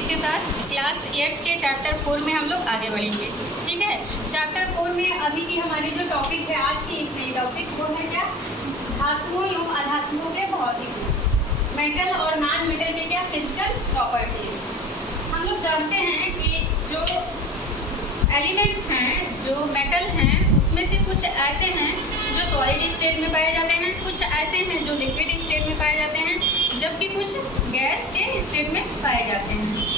इसके साथ क्लास 8 के चैप्टर 4 में हम लोग आगे बढ़ेंगे। ठीक है, चैप्टर 4 में अभी की हमारी जो टॉपिक है, आज की नई टॉपिक, वो है क्या? धातुओं एवं अधातुओं के भौतिक गुण, मेटल और नॉन मेटल के क्या फिजिकल प्रॉपर्टीज। हम लोग जानते हैं कि जो एलिमेंट हैं, जो मेटल हैं, उसमें से कुछ ऐसे हैं जो सॉलिड स्टेट में पाए जाते हैं, कुछ ऐसे हैं जो लिक्विड स्टेट में पाए जाते हैं, जबकि कुछ गैस के स्टेट में पाए जाते हैं।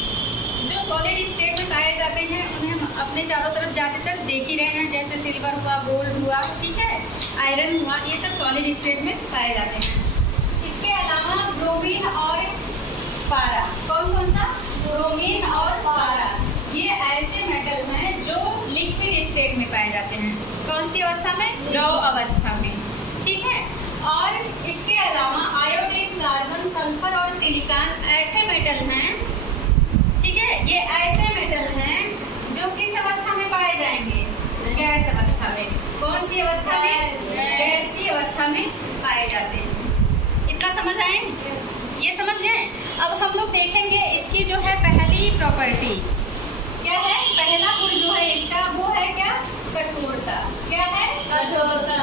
जो सॉलिड स्टेट में पाए जाते हैं उन्हें हम अपने चारों तरफ ज़्यादातर देख ही रहे हैं, जैसे सिल्वर हुआ, गोल्ड हुआ, ठीक है, आयरन हुआ, ये सब सॉलिड स्टेट में पाए जाते हैं। इसके अलावा ब्रोमीन और पारा, कौन कौन सा? ब्रोमीन और पारा, ये ऐसे मेटल हैं जो लिक्विड स्टेट में पाए जाते हैं। कौन सी अवस्था में? द्रव अवस्था में। ठीक है, और इसके अलावा आयोडीन, कार्बन, सल्फर और सिलिकॉन ऐसे मेटल हैं, ठीक है, ये ऐसे मेटल हैं जो किस अवस्था में पाए जाएंगे? गैस अवस्था में। कौन सी अवस्था में? गैस की अवस्था में पाए जाते हैं। इतना समझ आए? ये समझ गए? अब हम लोग देखेंगे इसकी जो है पहली प्रॉपर्टी क्या है। पहला गुण जो है इसका वो है क्या? कठोरता। क्या है? कठोरता,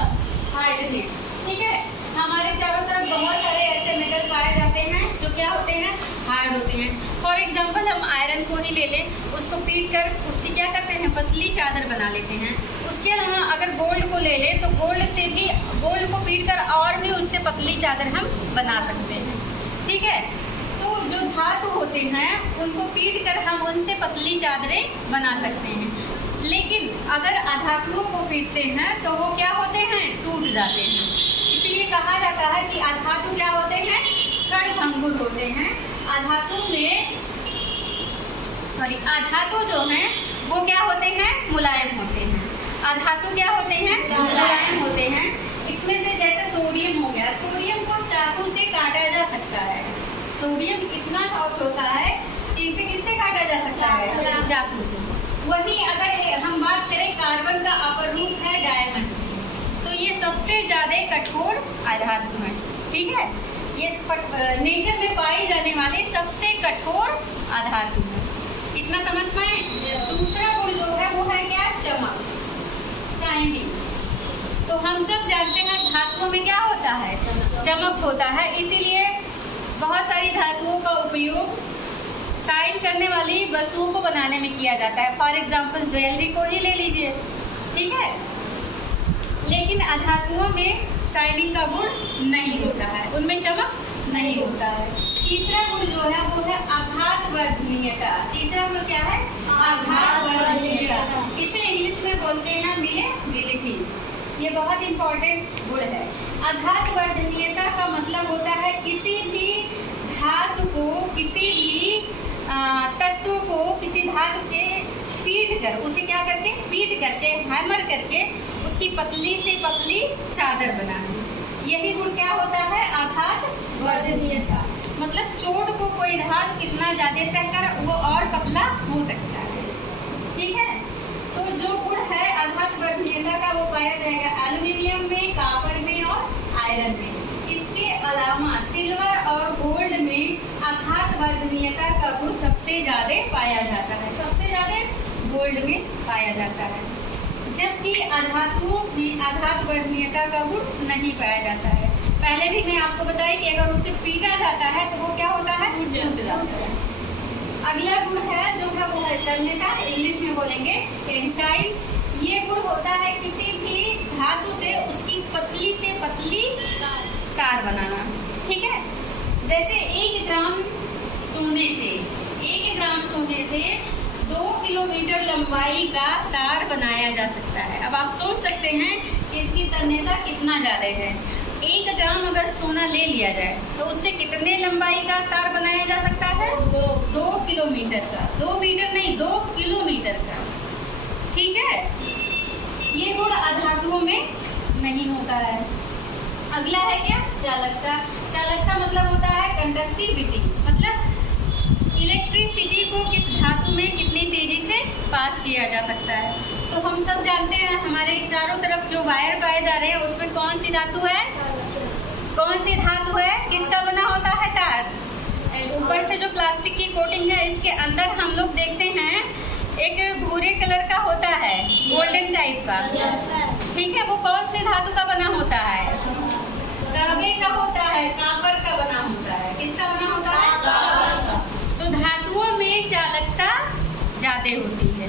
हार्डनेस। ठीक है, हमारे चारों तरफ बहुत सारे ऐसे मेटल पाए जाते हैं जो क्या होते हैं? हार्ड होते हैं। फॉर एग्जाम्पल हम आयरन को ही ले लें, उसको पीट कर उसकी क्या करते हैं? पतली चादर बना लेते हैं। उसके अलावा अगर गोल्ड को ले लें तो गोल्ड से भी, गोल्ड को पीट कर और भी उससे पतली चादर हम बना सकते हैं। ठीक है, तो जो धातु होते हैं उनको पीट कर हम उनसे पतली चादरें बना सकते हैं, लेकिन अगर अधातुओं को पीटते हैं तो वो क्या होते हैं? टूट जाते हैं। इसलिए कहा जाता है कि अधातु क्या होते हैं? क्षणभंगुर होते हैं। अधातु जो हैं वो क्या होते हैं? मुलायम होते हैं। अधातु क्या होते हैं? मुलायम होते हैं। इसमें से जैसे सोडियम हो गया, सोडियम को चाकू से काटा जा सकता है। सोडियम इतना सॉफ्ट होता है कि इसे किससे काटा जा सकता है? चाकू से। वहीं अगर हम बात करें कार्बन का अपर रूप है डायमंड, तो ये सबसे ज्यादा कठोर अधातु है। ठीक है, ये नेचर में पाई जाने वाले सबसे कठोर अधातु है। इतना समझ पाए? दूसरा गुण जो है वो है क्या? चमक, शाइनिंग। तो हम सब जानते हैं धातुओं में क्या होता है? चमक होता है। इसीलिए बहुत सारी धातुओं का उपयोग शाइन करने वाली वस्तुओं को बनाने में किया जाता है। फॉर एग्जाम्पल ज्वेलरी को ही ले लीजिए, ठीक है, लेकिन अधातुओं में शाइनिंग का गुण नहीं होता है, उनमें चमक नहीं होता है। तीसरा गुण जो है वो है आघातवर्धनीयता। तीसरा गुण क्या है? आघातवर्धनीयता। इसे इंग्लिश में बोलते हैं मिलेबिलिटी। ये बहुत इंपॉर्टेंट गुण है। आघातवर्धनीयता का मतलब होता है किसी भी धातु को, किसी भी तत्व को, किसी धातु के पीट कर, उसे क्या करके? पीट करके, हैमर करके उसकी पतली से पतली चादर बनाना। यही गुण क्या होता है? आघातवर्धनीयता। मतलब चोट को कोई धातु कितना ज्यादा सहकर वो और पतला हो सकता है। ठीक है, तो जो गुण है आघातवर्धनीयता का वो पाया जाएगा एल्यूमिनियम में, कॉपर में और आयरन में। इसके अलावा सिल्वर और गोल्ड में आघातवर्धनीयता का गुण सबसे ज्यादा पाया जाता है। सबसे ज्यादा गोल्ड में पाया जाता है, जबकि अधातुओं में आघातवर्धनीयता का गुण नहीं पाया जाता है। पहले भी मैं आपको बताई कि अगर उसे पीटा जाता है तो वो क्या होता है? टूट जाता है। अगला गुण है जो है वो है तन्यता, इंग्लिश में बोलेंगे टेंसाइल। ये गुण होता है किसी भी धातु से उसकी पतली से पतली तार बनाना। ठीक है, जैसे 1 ग्राम सोने से 2 किलोमीटर लंबाई का तार बनाया जा सकता है। अब आप सोच सकते हैं कि इसकी तन्यता कितना ज्यादा है। 1 ग्राम अगर सोना ले लिया जाए तो उससे कितने लंबाई का तार बनाया जा सकता है? 2 किलोमीटर का। 2 मीटर नहीं, 2 किलोमीटर का। ठीक है, ये गुण अधातुओं में नहीं होता है। अगला है क्या? चालकता। चालकता मतलब होता है कंडक्टिविटी, मतलब इलेक्ट्रिसिटी को किस धातु में कितनी तेजी से पास किया जा सकता है। तो हम सब जानते हैं हमारे चारों तरफ जो वायर पाए जा रहे हैं उसमें कौन सी धातु है? कौन सी धातु है? किसका बना होता है तार? ऊपर से जो प्लास्टिक की कोटिंग है इसके अंदर हम लोग देखते हैं एक भूरे कलर का होता है, गोल्डन टाइप का। ठीक है, वो कौन से धातु का बना होता है? तांबे का होता है, कॉपर का बना होता है। किसका बना होता है? कॉपर का। तो धातुओं में चालकता ज्यादा होती है।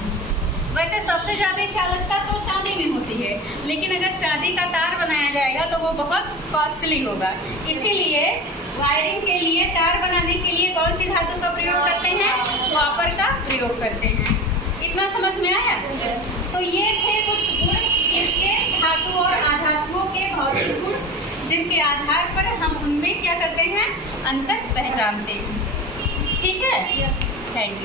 वैसे सबसे ज्यादा चालकता तो चांदी में होती है, लेकिन अगर चांदी का तार बनाया जाएगा तो वो बहुत कॉस्टली होगा। इसीलिए वायरिंग के लिए, तार बनाने के लिए कौन सी धातु का प्रयोग करते हैं? कॉपर का प्रयोग करते हैं। इतना समझ में आया? तो ये थे कुछ गुण इसके, धातु और अधातुओं के भौतिक गुण, जिनके आधार पर हम उनमें क्या करते हैं? अंतर पहचानते हैं। ठीक है, थैंक यू।